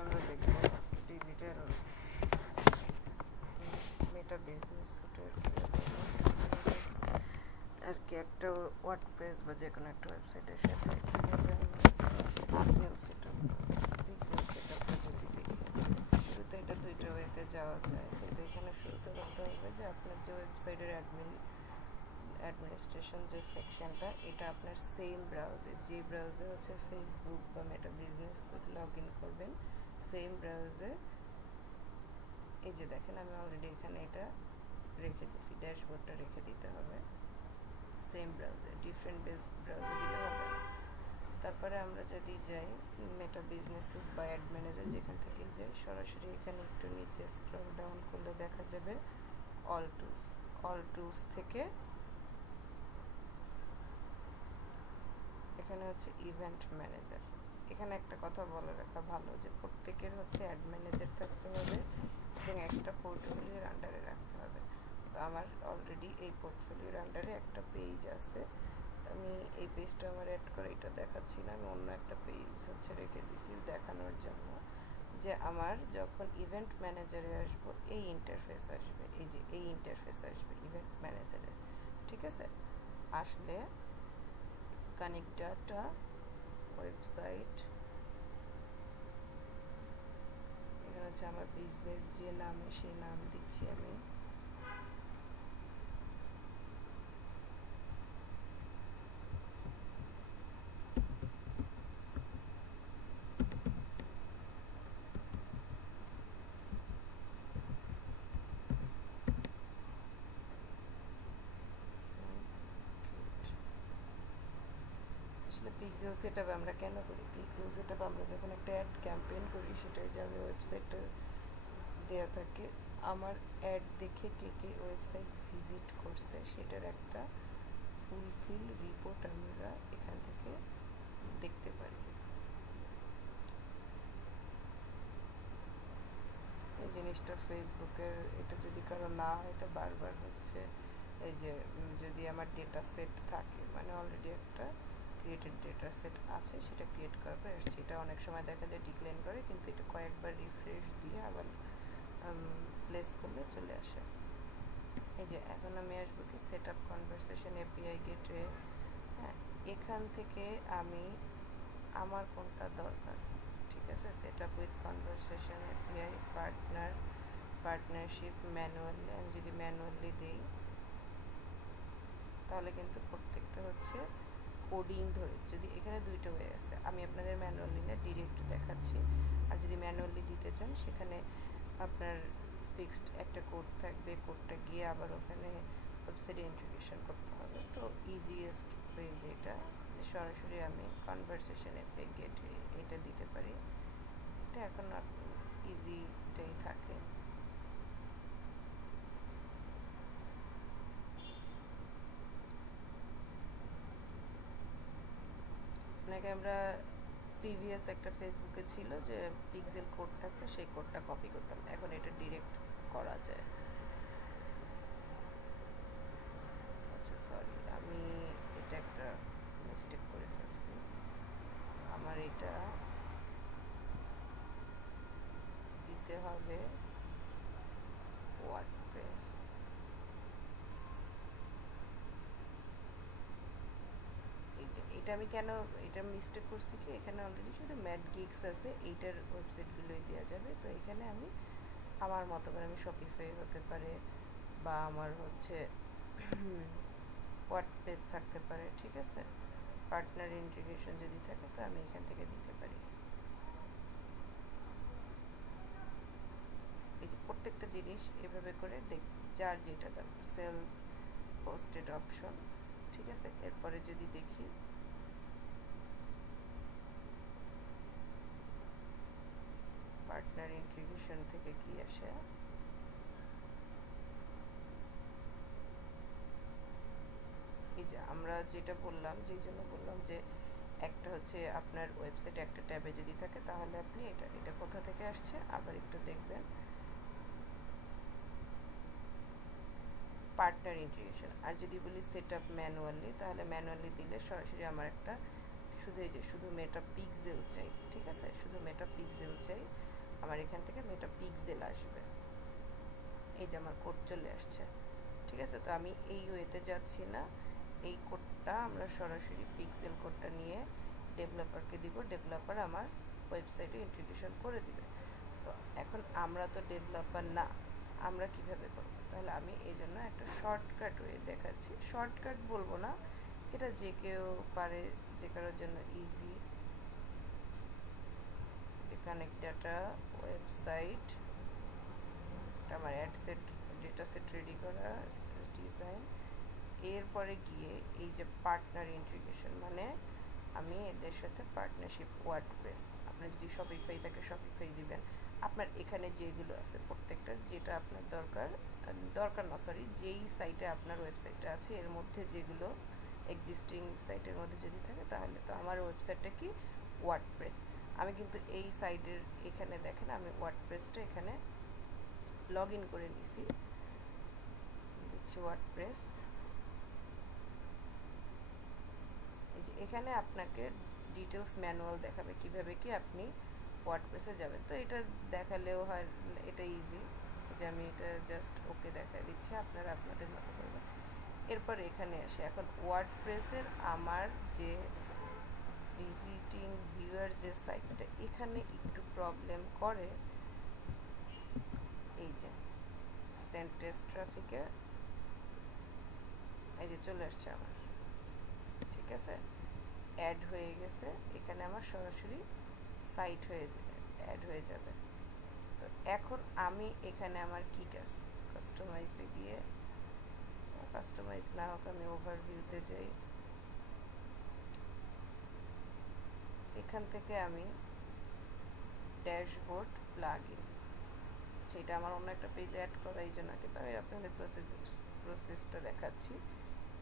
আমরা দেখব ডিজিটাল মেটা বিজনেস সুটের আর কি একটা ওয়ার্ডপ্রেস বা যে কোনো একটা ওয়েবসাইটের সাথে পিক্সেল সেটআপটা যদি দেখি, শুরুতে এটা দুইটা ওয়েতে যাওয়া যায়, কিন্তু এখানে শুরুতে করতে হবে যে আপনার যে ওয়েবসাইটের অ্যাডমিনিস্ট্রেশন যে সেকশনটা, এটা আপনার সেম ব্রাউজে, যে ব্রাউজে হচ্ছে ফেসবুক বা মেটা বিজনেস লগ ইন করবেন, সেম ব্রাউজে এই যে দেখেন আমি অলরেডি এখানে এটা রেখে দিয়েছি, ড্যাশবোর্ডটা রেখে দিতে হবে সেম ব্রাউজে, ডিফারেন্ট ব্রাউজে দিলে হবে না। তারপরে আমরা যদি যাই মেটা বিজনেস সুট বা অ্যাড ম্যানেজার, যেখান থেকে যাই সরাসরি এখানে একটু নিচে স্ক্রল ডাউন করলে দেখা যাবে অল টুলস থেকে এখানে হচ্ছে ইভেন্ট ম্যানেজার। এখানে একটা কথা বলে রাখা ভালো যে প্রত্যেকের হচ্ছে অ্যাড ম্যানেজার থাকতে হবে এবং একটা পোর্টফোলিওর আন্ডারে রাখতে হবে। তো আমার অলরেডি এই পোর্টফোলিওর আন্ডারে একটা পেজ আছে, আমি এই পেজটা আমার অ্যাড করে এটা দেখাচ্ছি না, আমি অন্য একটা পেজ হচ্ছে রেখে দিছি দেখানোর জন্য যে আমার যখন ইভেন্ট ম্যানেজারে আসবো এই ইন্টারফেস আসবে, এই যে এই ইন্টারফেস আসবে ইভেন্ট ম্যানেজারে। ঠিক আছে, আসলে কানেক্ট ডাটা, ওয়েবসাইট, এখানে হচ্ছে আমার বিজনেস যে নামে সেই নাম দিচ্ছি আমি, পিক্সেল সেটআপ আমরা কেন করি? পিক্সেল সেটআপ আমরা যখন একটা অ্যাড ক্যাম্পেইন করি, সেটাই যাবে ওয়েবসাইটে দেওয়া থাকে, আমার অ্যাড দেখে কে কে ওয়েবসাইট ভিজিট করছে সেটার একটা ফুলফিল রিপোর্ট আমরা এখান থেকে দেখতে পারি। এই জিনিসটা ফেসবুকের, এটা যদি কারো না, এটা বারবার হচ্ছে, এই যে যদি আমার ডেটা সেট থাকে, মানে অলরেডি একটা ক্রিয়েটেড ডেটা সেট আছে, সেটা ক্রিয়েট করবে, আর সেটা অনেক সময় দেখা যায় ডিক্লাইন করে, কিন্তু এটা কয়েকবার রিফ্রেশ দিয়ে আবার প্লেস করলে চলে আসে। এই যে এখন আমি আসবো কি set up conversation API gateway, হ্যাঁ, এখান থেকে আমি আমার কোনটা দরকার, ঠিক আছে, set up with conversation API, partnership, manually, আমি যদি ম্যানুয়ালি দিই তাহলে কিন্তু প্রত্যেকটা হচ্ছে কোডিং ধরে, যদি এখানে দুইটা ওয়ে আছে, আমি আপনাদের ম্যানুয়ালি না ডিরেক্ট দেখাচ্ছি, আর যদি ম্যানুয়ালি দিতে চান সেখানে আপনার ফিক্সড একটা কোড থাকবে, কোডটা গিয়ে আবার ওখানে ওয়েবসাইটে ইন্টিগ্রেশন করতে হবে। তো ইজিয়েস্ট ওয়ে যেটা, যে সরাসরি আমি কনভারসেশন এপে গেট এটা দিতে পারি, এটা এখন ইজিটাই থাকে। আপনাকে আমরা প্রিভিয়াস একটা ফেসবুকে ছিল যে পিক্সেল কোড থাকতো, সেই কোডটা কপি করতাম, এখন এটা ডিরেক্ট করা যায়। আচ্ছা সরি, আমি এটা একটা মিস্টেক করে ফেলছি, আমার এটা দিতে হবে ওয়ার্ডপ্রেস। এটা আমি কেন এটা মিস্টেক করছি কি, এখানে অলরেডি শুধু ম্যাড গিগস আছে, এইটার ওয়েবসাইটগুলোই দেওয়া যাবে। তো এখানে আমি আমার মতো করে, আমি শপিফাই হতে পারে বা আমার হচ্ছে ওয়ার্ডপ্রেস থাকতে পারে, ঠিক আছে, পার্টনার ইন্টিগ্রেশন যদি থাকে তো আমি এখান থেকে দিতে পারি। এই যে প্রত্যেকটা জিনিস এভাবে করে যার যেটা দরকার, সেলফ পোস্টেড অপশন, ঠিক আছে। এরপরে যদি দেখি পার্টনার ইন্টিগ্রেশন থেকে কি আসে, এই যে আমরা যেটা বললাম, যেই জন্য বললাম যে একটা হচ্ছে আপনার ওয়েবসাইটে একটা ট্যাবে যদি থাকে তাহলে আপনি এটা কোথা থেকে আসছে আবার একটু দেখবেন, পার্টনার ইন্টিগ্রেশন। আর যদি বলি সেট আপ ম্যানুয়ালি, তাহলে ম্যানুয়ালি দিলে সরাসরি আমার একটা শুধু এই যে শুধু মেটা পিক্সেল চাই, ঠিক আছে, শুধু মেটা পিক্সেল চাই, আমার এখান থেকে মেটা পিক্সেল আসবে। এই যে আমার কোড চলে আসছে, ঠিক আছে। তো আমি এই ওয়েতে যাচ্ছি না, এই কোডটা আমরা সরাসরি পিক্সেল কোডটা নিয়ে ডেভেলপারকে দিব, ডেভেলপার আমার ওয়েবসাইটে ইন্ট্রোডিউশন করে দিবে। তো এখন আমরা তো ডেভেলপার না, আমরা কিভাবে করব? তাহলে আমি এই জন্য একটা শর্টকাট ওয়ে দেখাচ্ছি। শর্টকাট বলবো না, এটা যে কেউ পারে, যে কারোর জন্য ইজি। যে কানেক্ট ডাটা ওয়েবসাইট, আমার ad set, data set ready করা, ডিজাইন, এরপরে গিয়ে এই যে পার্টনার ইন্টিগ্রেশন, মানে আমি এদের সাথে পার্টনারশিপ, ওয়ার্ডপ্রেস। আপনার যদি শপিফাই থাকে শপিফাই দিবেন, আপনার এখানে যেগুলো আছে প্রত্যেকটা যেটা আপনার দরকার না, সরি, যেই সাইটে আপনার ওয়েবসাইটটা আছে এর মধ্যে যেগুলো এক্সিস্টিং সাইটের মধ্যে যদি থাকে, তাহলে তো আমার ওয়েবসাইটটা কি ওয়ার্ডপ্রেস। আমি কিন্তু এই সাইটের এখানে দেখেন আমি ওয়ার্ডপ্রেসটা এখানে লগ ইন করে নিছি, দিচ্ছি ওয়ার্ডপ্রেস। এই যে এখানে আপনাকে ডিটেলস ম্যানুয়াল দেখাবে কিভাবে কি আপনি ওয়ার্ডপ্রেসে যাবেন। তো এটা দেখালেও হয়, এটা ইজি, যে আমি এটা জাস্ট ওকে দেখা দিচ্ছি, আপনারা আপনাদের মতো করবেন। এরপর এখানে আসে, এখন ওয়ার্ডপ্রেসের আমার যে ভিজিটিং ভিউয়ার যে সাইটটা, এখানে একটু প্রবলেম করে। এই যে সেন্টেন্স ট্রাফিকে এই যে চলে আসছে আমার, ঠিক আছে, অ্যাড হয়ে গেছে। এখানে আমার সরাসরি সাইট অ্যাড হয়ে যাবে। তো এখন আমি এখানে আমার কি কাজ, কাস্টমাইজে গিয়ে, কাস্টমাইজ না হোক আমি ওভারভিউতে যাই, এখান থেকে আমি ড্যাশবোর্ড প্লাগইন, সেটা আমার অন্য একটা পেজে অ্যাড করা, এই জন্য কিন্তু আমি আপনাদের প্রসেসটা দেখাচ্ছি।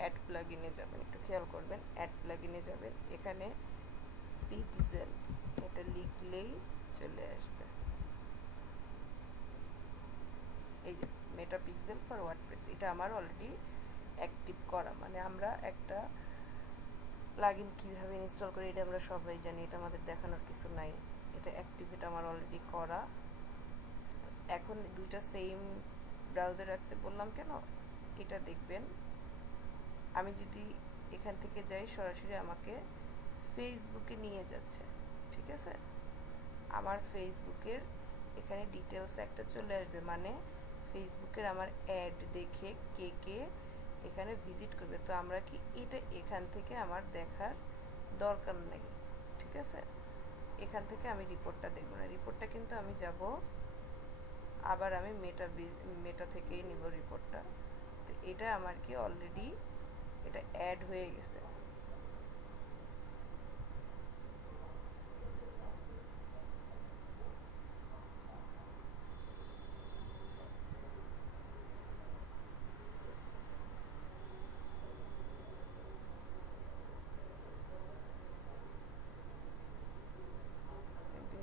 অ্যাড প্লাগইনে যাবেন, একটু খেয়াল করবেন, অ্যাড প্লাগইনে যাবেন, এখানে পিক্সেল এটা লিখলেই চলে আসবে। এই যে মেটা পিক্সেল ফর ওয়ার্ডপ্রেস, এটা আমার অলরেডি অ্যাক্টিভ করা, মানে আমরা একটা প্লাগইন কিভাবে ইনস্টল করি এটা আমরা সবাই জানি, এটা আমাদের দেখানোর কিছু নাই। এটা অ্যাক্টিভেট আমার অলরেডি করা। এখন দুইটা সেম ব্রাউজার রাখতে বললাম কেন, এটা দেখবেন আমি যদি এখান থেকে যাই সরাসরি আমাকে ফেসবুকে নিয়ে যাচ্ছে, ঠিক আছে। আমার ফেসবুকের এখানে ডিটেলস একটা চলে আসবে, মানে ফেসবুকের আমার অ্যাড দেখে কে কে এখানে ভিজিট করবে। তো আমরা কি এটা এখান থেকে আমার দেখার দরকার নেই, ঠিক আছে। এখান থেকে আমি রিপোর্টটা দেখব না, রিপোর্টটা কিন্তু আমি যাব আবার আমি মেটা থেকেই নিব রিপোর্টটা। তো এটা আমার কি অলরেডি এটা অ্যাড হয়ে গেছে।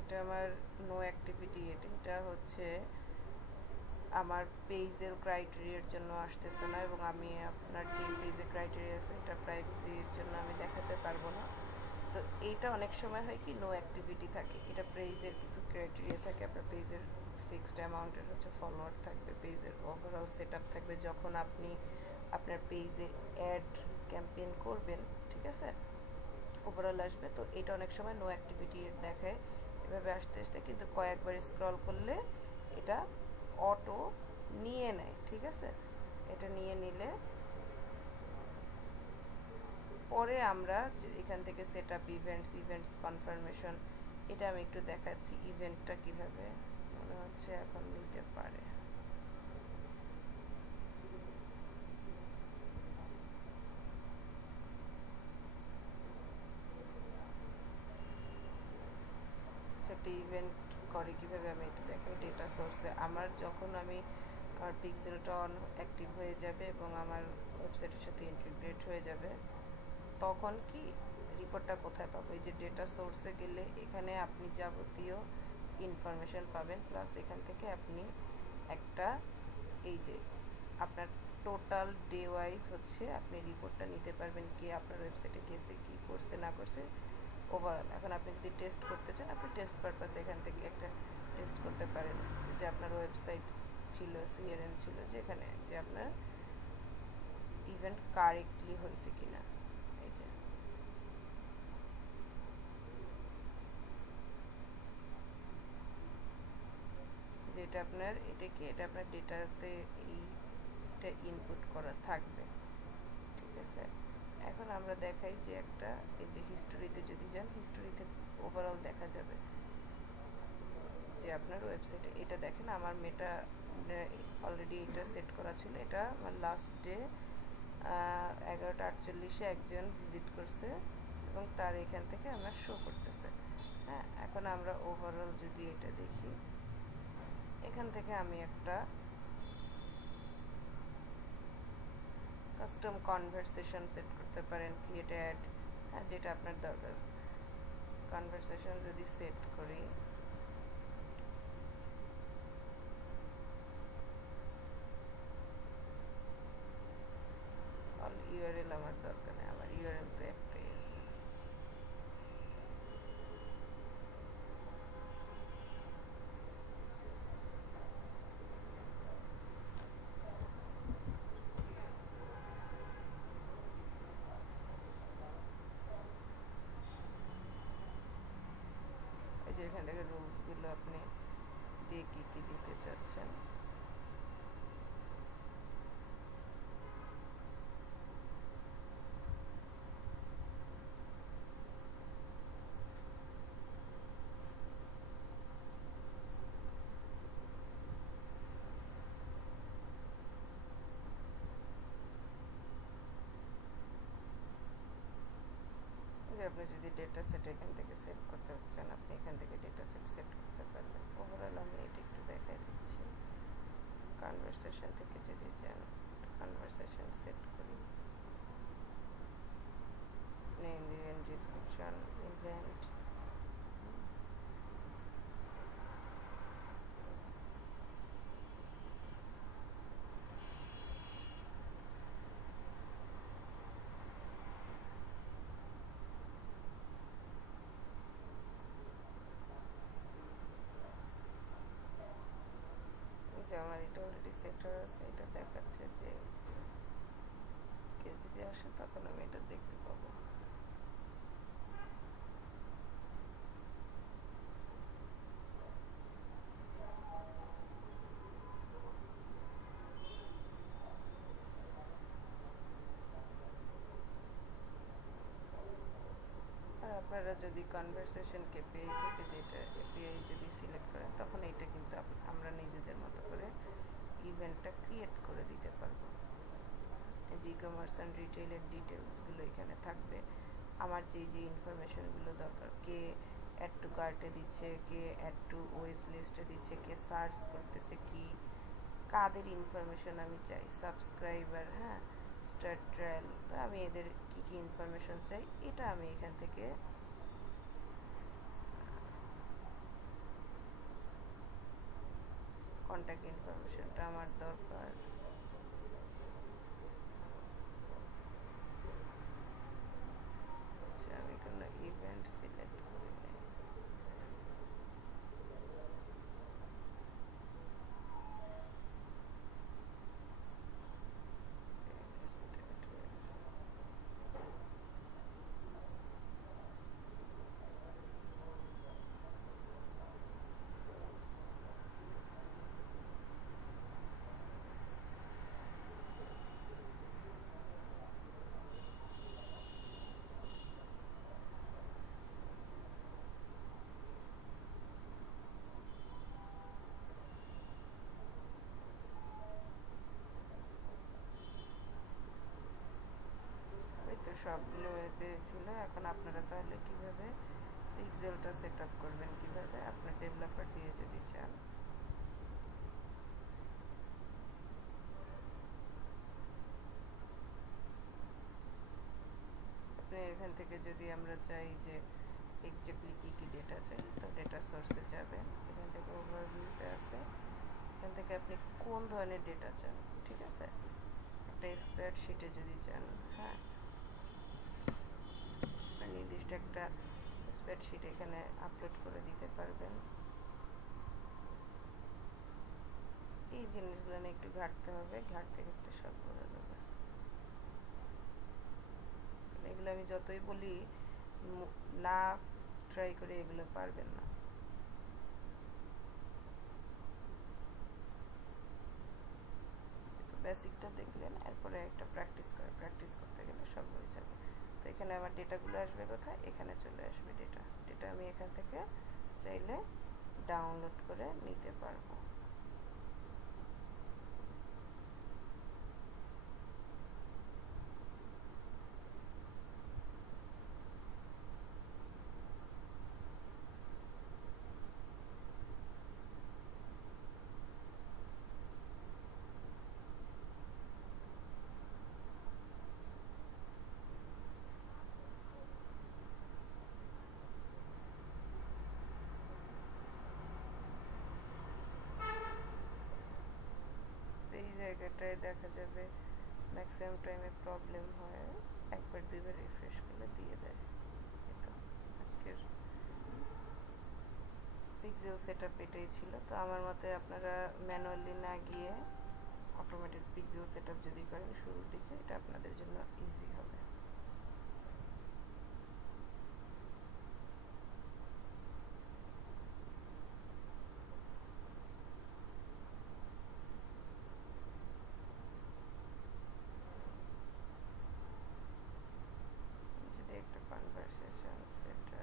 এটা আমার নো অ্যাক্টিভিটি, এটা হচ্ছে আমার পেজের ক্রাইটেরিয়ার জন্য আসতেছে না, এবং আমি আপনার যে পেজের ক্রাইটেরিয়া আছে এটা প্রাইভেসির জন্য আমি দেখাতে পারবো না। তো এইটা অনেক সময় হয় কি নো অ্যাক্টিভিটি থাকে, এটা পেজের কিছু ক্রাইটেরিয়া থাকে, আপনার পেজের ফিক্সড অ্যামাউন্টের হচ্ছে ফলোয়ার থাকবে, পেজের ওভারঅল সেট আপ থাকবে, যখন আপনি আপনার পেজে অ্যাড ক্যাম্পেইন করবেন, ঠিক আছে, ওভারঅল আসবে। তো এটা অনেক সময় নো অ্যাক্টিভিটি দেখায় এভাবে আসতে আসতে, কিন্তু কয়েকবার স্ক্রল করলে এটা অটো নিয়ে নেয়, ঠিক আছে। এটা নিয়ে নিলে পরে আমরা এখান থেকে সেট আপ ইভেন্টস কনফার্মেশন, এটা আমি একটু দেখাচ্ছি ইভেন্টটা কিভাবে মনে হচ্ছে এখন নিতে পারে। একটা ইভেন্ট করে কিভাবে আমি এটা দেখাই, ডেটা সোর্সে আমার যখন আমি আমার পিক্সেলটা অন অ্যাক্টিভ হয়ে যাবে এবং আমার ওয়েবসাইটের সাথে ইন্টিগ্রেট হয়ে যাবে, তখন কি রিপোর্টটা কোথায় পাবো? এই যে ডেটা সোর্সে গেলে এখানে আপনি যাবতীয় ইনফরমেশন পাবেন, প্লাস এখান থেকে আপনি একটা এই যে আপনার টোটাল ডে ওয়াইজ হচ্ছে আপনি রিপোর্টটা নিতে পারবেন, কে আপনার ওয়েবসাইটে গেছে, কি করছে না করছে, ওভারঅল। এখন আপনি যদি টেস্ট করতে চান, আপনি টেস্ট পারপাসে এখান থেকে একটা টেস্ট করতে পারেন যে আপনার ওয়েবসাইট ছিল, সিআরএম ছিল, যেখানে যে আপনার ইভেন্ট কারেক্টলি হয়েছে কিনা। এই যে যেটা আপনার এটা কি, এটা আপনার ডেটাতে এইটা ইনপুট করা থাকবে, ঠিক আছে। এখন আমরা দেখাই যে একটা, এই যে হিস্টোরিতে যদি যান, হিস্টোরিতে ওভারঅল দেখা যাবে যে আপনার ওয়েবসাইটে এটা দেখেন আমার মেটা অলরেডি এটা সেট করা ছিল। এটা আমার লাস্ট ডে 11:48 একজন ভিজিট করছে এবং তার এখান থেকে আমার শো করতেছে। হ্যাঁ, এখন আমরা ওভারঅল যদি এটা দেখি, এখান থেকে আমি একটা কাস্টম কনভারসেশন সেট করতে পারেন, ক্রিয়েট অ্যাড, হ্যাঁ, যেটা আপনার দরকার। কনভারসেশন যদি সেট করি, অল ইউআরএল আমার দরকার নেই, আমার ইউআরএল তো একটাই আছে। এই যে এখান থেকে রুলসগুলো আপনি দিয়ে কি কি দিতে চাচ্ছেন। আপনি যদি ডেটা সেট এখান থেকে সেট করতে চান, আপনি এখান থেকে ডেটা সেট সেট করতে পারবেন। ওভারঅল আমি এটা একটু দেখাই দিচ্ছি। কনভারসেশন থেকে যদি যান, কনভারসেশন সেট করি, নেম দিবেন, ডিসক্রিপশন, ইভেন্ট, আমার এটা অলরেডি সেট হয়ে আছে। এটা দেখাচ্ছে যে কেউ যদি আসে তখন আমি এটা দেখতে পাবো। আর আপনারা যদি কনভারসেশন এপিআই থেকে যেটা এপিআই যদি সিলেক্ট করেন, তখন এটা কিন্তু আমরা নিজেদের মতো করে ইভেন্টটা ক্রিয়েট করে দিতে পারবো। যে ই-কমার্স অ্যান্ড রিটেইলের ডিটেলসগুলো এখানে থাকবে, আমার যে যে ইনফরমেশনগুলো দরকার, কে অ্যাড টু কার্টে দিচ্ছে, কে অ্যাড টু ওয়েস লিস্টে দিচ্ছে, কে সার্চ করতেছে, কি কাদের ইনফরমেশন আমি চাই, সাবস্ক্রাইবার, হ্যাঁ, স্টার্ট ট্রায়াল, আমি এদের কি কি ইনফরমেশন চাই, এটা আমি এখান থেকে কন্ট্যাক্ট ইনফরমেশনটা আমার দরকার। আচ্ছা, আমি কোনো ইভেন্ট সিলেক্ট করি নাই। সবগুলো এতে ছিল। এখন আপনারা তাহলে কিভাবে পিক্সেলটা সেট আপ করবেন, কিভাবে আপনার ডেভেলপার দিয়ে যদি চান, আপনি এখান থেকে যদি আমরা চাই যে এক্স্যাক্টলি কি কি ডেটা চাই, তো ডেটা সোর্সে যাবেন, এখান থেকে ওভারভিউতে আছে, এখান থেকে আপনি কোন ধরনের ডেটা চান, ঠিক আছে। একটা স্প্রেডশিটে যদি চান, হ্যাঁ, নির্দিষ্ট একটা স্প্রেডশিট এখানে আপলোড করে দিতে পারবেন। এই জিনিসগুলো নিয়ে একটু ঘাটতে হবে, ঘাটতে ঘাটতে সব বোঝা যাবে। এগুলো আমি যতই বলি না ট্রাই করে এগুলো পারবেন না। বেসিকটা দেখলেন, এরপরে একটা প্র্যাকটিস করতে গেলে সব হয়ে যাবে। তো এখানে আমার ডেটাগুলো আসবে কোথায়, এখানে চলে আসবে ডেটা আমি এখান থেকে চাইলে ডাউনলোড করে নিতে পারবো। এই জায়গাটায় দেখা যাবে ম্যাক্সিমাম টাইমে প্রবলেম হয়, একবার দুইবার রিফ্রেশ করলে দিয়ে দেয়। তো আজকের পিক্সেল সেটআপ এটাই ছিল। তো আমার মতে আপনারা ম্যানুয়ালি না গিয়ে অটোমেটেড পিক্সেল সেটআপ যদি করেন শুরুর দিকে, এটা আপনাদের জন্য ইজি হবে। যদি একটা কনভারসেশন সেটা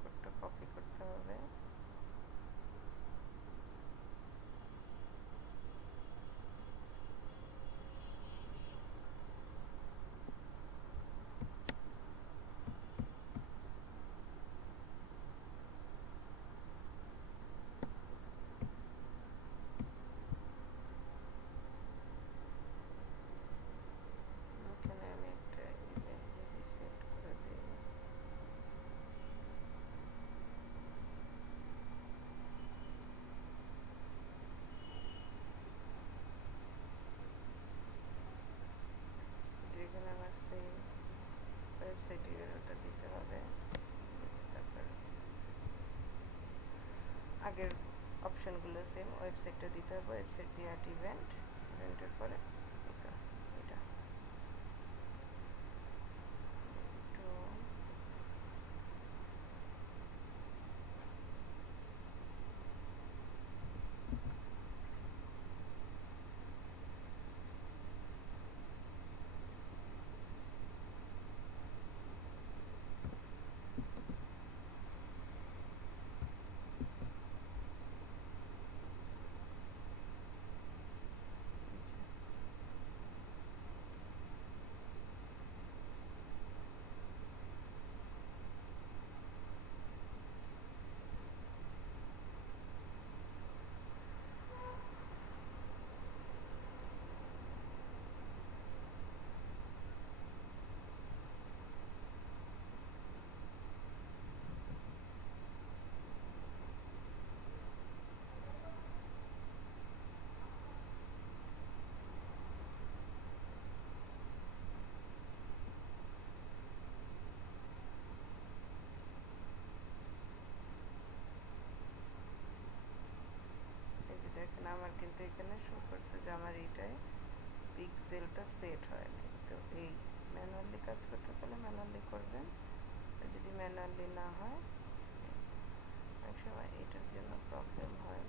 কোডটা কপি করতে হবে। এখানে আমি একটা ইমেজ সেট করে দিই। যেখানে আমার সেই ওয়েবসাইট ইউআরএলটা দিতে হবে। তারপর আগের অপশনগুলো সেম, ওয়েবসাইটটা দিতে হবে, ওয়েবসাইট দিয়ে অ্যাড ইভেন্টের পরে এটা দেখেন আমার কিন্তু এখানে শো করছে যে আমার এইটাই পিক্সেলটা সেট হয়নি। তো এই ম্যানুয়ালি কাজ করতে পারলে ম্যানুয়ালি করবেন, যদি ম্যানুয়ালি না হয় অনেক সময় এটার জন্য প্রবলেম হয়।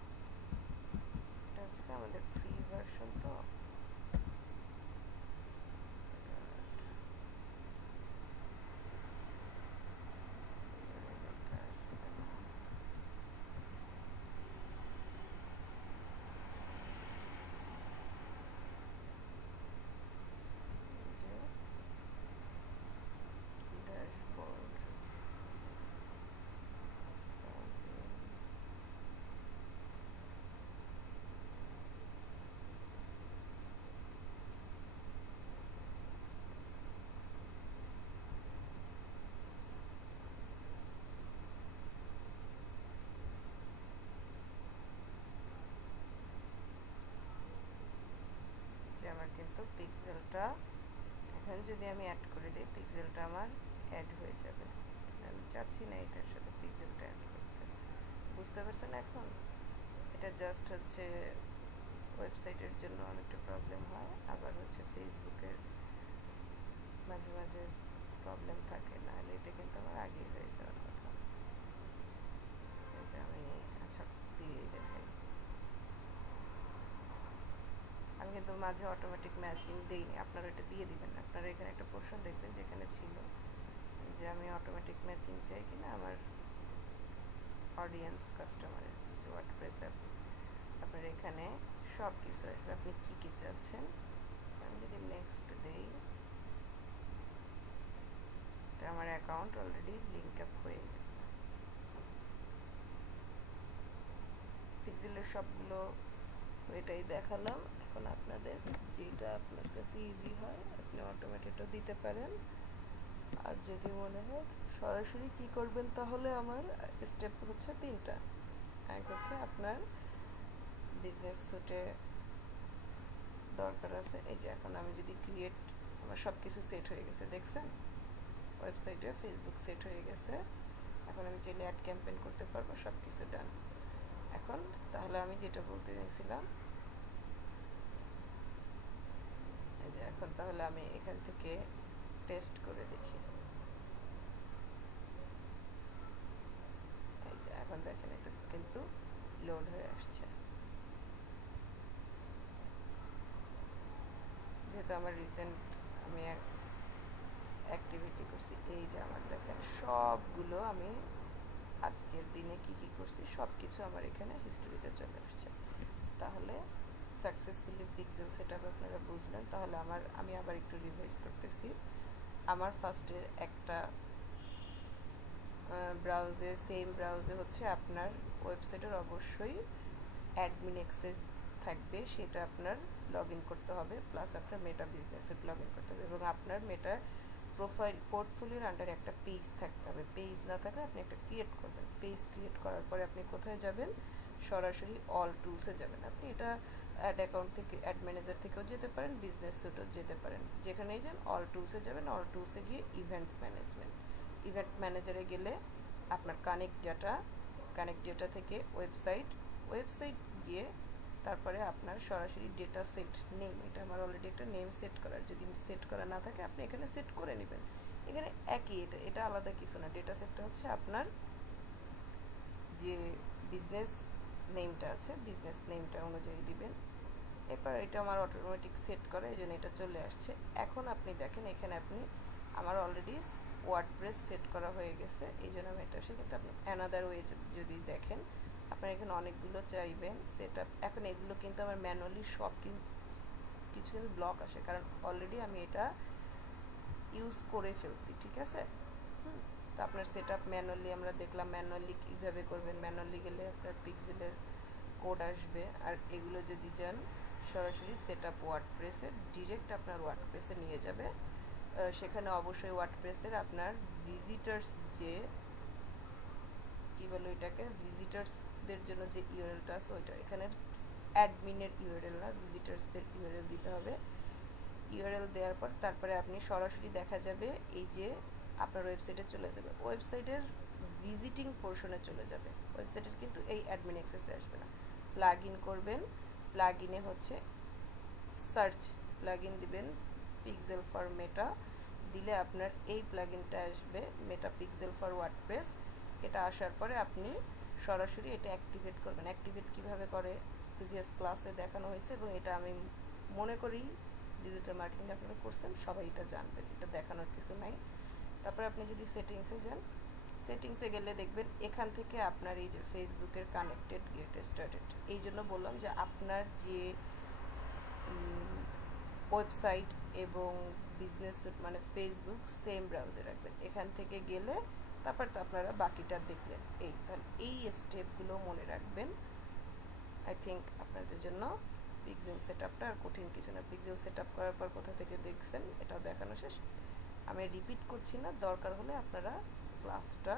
এটা হচ্ছে আমাদের ফ্রি ভার্সন, তো কিন্তু পিক্সেলটা এখন যদি আমি অ্যাড করে দিই, পিক্সেলটা আমার অ্যাড হয়ে যাবে। আমি চাচ্ছি না এটার সাথে পিক্সেলটা অ্যাড করতে। বুঝতে পারছেন এখন? এটা জাস্ট হচ্ছে ওয়েবসাইটের জন্য অনেকটা প্রবলেম হয়, আবার হচ্ছে ফেসবুকের মাঝে মাঝে প্রবলেম থাকে, নাহলে এটা কিন্তু আমার আগেই হয়ে যাওয়ার কথা। এটা আমি আচ্ছা দিয়েই দেখাই। আমি কিন্তু মাঝে অটোমেটিক ম্যাচিং দিইনি, আপনারা এটা দিয়ে দিবেন। আপনারা এখানে একটা পোর্শন দেখবেন যেখানে ছিল যে আমি অটোমেটিক ম্যাচিং চাই কিনা আমার অডিয়েন্স কাস্টমারের যে ওয়ার্ডপ্রেস অ্যাপ। আপনার এখানে সব কিছু আসবে, আপনি কী কী চাচ্ছেন। আমি যদি নেক্সট দেই, এটা আমার অ্যাকাউন্ট অলরেডি লিঙ্ক আপ হয়ে গেছে। পিক্সেলের সবগুলো এটাই দেখালাম। এখন আপনাদের যেটা আপনার কাছে ইজি হয় আপনি অটোমেটিকও দিতে পারেন, আর যদি মনে হয় সরাসরি কি করবেন, তাহলে আমার স্টেপ হচ্ছে 3টা। এক হচ্ছে আপনার বিজনেস স্যুটে দরকার আছে, এই যে এখন আমি যদি ক্রিয়েট, আমার সব কিছু সেট হয়ে গেছে, দেখছেন ওয়েবসাইটে ফেসবুক সেট হয়ে গেছে। এখন আমি চাইলে অ্যাড ক্যাম্পেইন করতে পারবো, সব কিছু ডান। এখন তাহলে আমি যেটা বলতে চাইছিলাম, এই যে এখন তাহলে আমি এখান থেকে টেস্ট করে দেখি। এই যে এখন দেখেন এটা কিন্তু লোড হয়ে আসছে, যেহেতু আমার রিসেন্ট আমি অ্যাক্টিভিটি করছি। এই যে আমার দেখেন সবগুলো আমি আজকের দিনে কি কি করছি সব কিছু আমার এখানে হিস্টোরিতে চলে আসছে। তাহলে সাকসেসফুলি পিক্সেল সেটআপ আপনারা বুঝলেন। তাহলে আমি আবার একটু রিভাইজ করতেছি। আমার ফার্স্টের একটা ব্রাউজে, সেম ব্রাউজে হচ্ছে আপনার ওয়েবসাইটের অবশ্যই অ্যাডমিন অ্যাক্সেস থাকবে, সেটা আপনার লগ ইন করতে হবে, প্লাস আপনার মেটা বিজনেসে লগ ইন করতে হবে, এবং আপনার মেটা প্রোফাইল পোর্টফোলিওর আন্ডারে একটা পেজ থাকতে হবে। পেজ না থাকলে আপনি একটা ক্রিয়েট করবেন। পেজ ক্রিয়েট করার পরে আপনি কোথায় যাবেন? সরাসরি অল টুলসে যাবেন। আপনি এটা অ্যাড অ্যাকাউন্ট থেকে, অ্যাড ম্যানেজার থেকেও যেতে পারেন, বিজনেস সুটেও যেতে পারেন। যেখানেই যান অল টুলসে যাবেন। অল টুলসে গিয়ে ইভেন্ট ম্যানেজমেন্ট, ইভেন্ট ম্যানেজারে গেলে আপনার কানেক্ট ডেটা থেকে ওয়েবসাইট গিয়ে তারপরে আপনার সরাসরি ডেটা সেট নেম, এটা আমার অলরেডি একটা নেম সেট করার, যদি সেট করা না থাকে আপনি এখানে সেট করে নেবেন। এখানে একই, এটা আলাদা কিছু না। ডেটা সেটটা হচ্ছে আপনার যে বিজনেস নেমটা আছে, বিজনেস নেমটা অনুযায়ী দিবেন। এরপর এটা আমার অটোমেটিক সেট করে, এই জন্য এটা চলে আসছে। এখন আপনি দেখেন এখানে আমার অলরেডি ওয়ার্ডপ্রেস সেট করা হয়ে গেছে, এই জন্য আমি এটা কিন্তু আপনি অ্যানাদার ওয়ে যদি দেখেন, আপনার এখানে অনেকগুলো চাইবেন সেট আপ। এখন এগুলো কিন্তু আমার ম্যানুয়ালি সব কিছু কিন্তু ব্লক আসে, কারণ অলরেডি আমি এটা ইউজ করে ফেলছি, ঠিক আছে। তো আপনার সেট আপ ম্যানুয়ালি আমরা দেখলাম, ম্যানুয়ালি কীভাবে করবেন। ম্যানুয়ালি গেলে আপনার পিক্সেলের কোড আসবে, আর এগুলো যদি যান সরাসরি সেট আপ ওয়ার্ডপ্রেসে, ডিরেক্ট আপনার ওয়ার্ডপ্রেসে নিয়ে যাবে। সেখানে অবশ্যই ওয়ার্ডপ্রেসের আপনার ভিজিটার্স, যে কী বলো এটাকে, ভিজিটার্সদের জন্য যে ইউআরএলটা আছে ওইটা, এখানে অ্যাডমিনের ইউআরএল না, ভিজিটার্সদের ইউআরএল দিতে হবে। ইউআরএল দেওয়ার পর তারপরে আপনি সরাসরি দেখা যাবে এই যে আপনার ওয়েবসাইটে চলে যাবে, ওয়েবসাইটের ভিজিটিং পোর্শনে চলে যাবে। ওয়েবসাইটের কিন্তু এই অ্যাডমিন অ্যাক্সেসে আসবে না। প্লাগ ইন করবেন, প্লাগ ইনে হচ্ছে সার্চ প্লাগ ইন দিবেন পিক্সেল ফর মেটা, দিলে আপনার এই প্লাগ ইনটা আসবে, মেটা পিক্সেল ফর ওয়ার্ডপ্রেস। এটা আসার পরে আপনি সরাসরি এটা অ্যাক্টিভেট করবেন। অ্যাক্টিভেট কীভাবে করে প্রিভিয়াস ক্লাসে দেখানো হয়েছে, এবং এটা আমি মনে করি ডিজিটাল মার্কেটিং আপনারা করছেন সবাই এটা জানবেন, এটা দেখানোর কিছু নাই। তারপরে আপনি যদি সেটিংসে যান, সেটিংসে গেলে দেখবেন এখান থেকে আপনার এই যে ফেসবুকের কানেক্টেড গেট স্টার্টেড, এই জন্য বললাম যে আপনার যে ওয়েবসাইট এবং বিজনেস মানে ফেসবুক সেম ব্রাউজার রাখবেন। এখান থেকে গেলে তারপর তো আপনারা বাকিটা দেখলেন। তাহলে এই স্টেপগুলো মনে রাখবেন। আই থিঙ্ক আপনাদের জন্য পিক্সেল সেট আপটা আর কঠিন কিছু না। পিক্সেল সেট আপ করার পর কোথা থেকে দেখছেন এটাও দেখানো শেষ। আমি রিপিট করছি না, দরকার হলে আপনারা ক্লাসটা